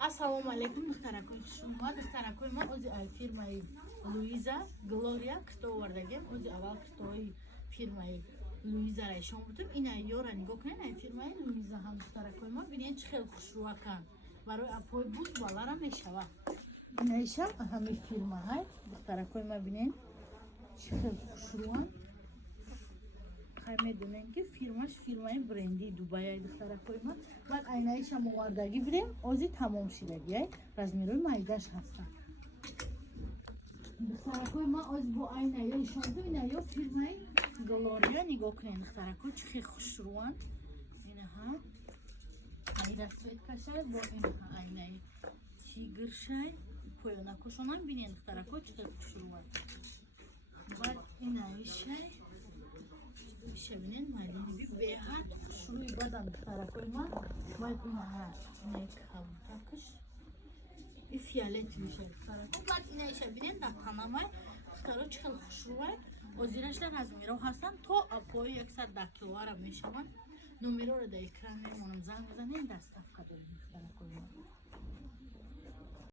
Ассалому алейкум, духтаракои шумо. Духтаракои ма ози фирмаи Луиза Глория кисто овардагем. Ози аввал кистои фирмаи Луизаро ишон будем. Ина ёра нигоҳ кунед, ай фирмаи Луиза ҳам духтаракои ма бинед чӣ хел хушрӯакан. Барои апои буз балара мешавад. Ина иша ҳами фирмаҳай духтаракои ма бинед чӣ хел хушрӯан. Медонем ки фирмаш фирмаи бренди Дубай духтаракои ма. Баъд айнаиша овардагӣ будем ози тамом шидагӣ размерои майдаш ҳаста. Духтаракои ма оз бо айнаё ишонду инаё фирмаи Глория нигоҳ кунед духтаракои чӣ хел хушрӯан. Инаҳа айна светкашай бо инаҳа айнаи тигршай поёнакошонам бинед духтаракои чӣ хел хушрӯан. Баъд инаишай шабинен майдони беҳад хушрӯи бадан духтаракои ма. Баъд инаҳа инаи калтакаш и фиолетовиша духтаракои. Баъд инаи шабинен дар танамай духтаро чӣ хел хушрӯай. Озирашда размеро ҳастанд то апои 110 килоара мешаванд. Номероро дар экран мемонам, занг бизанед, доставка дорем духтаракои ма.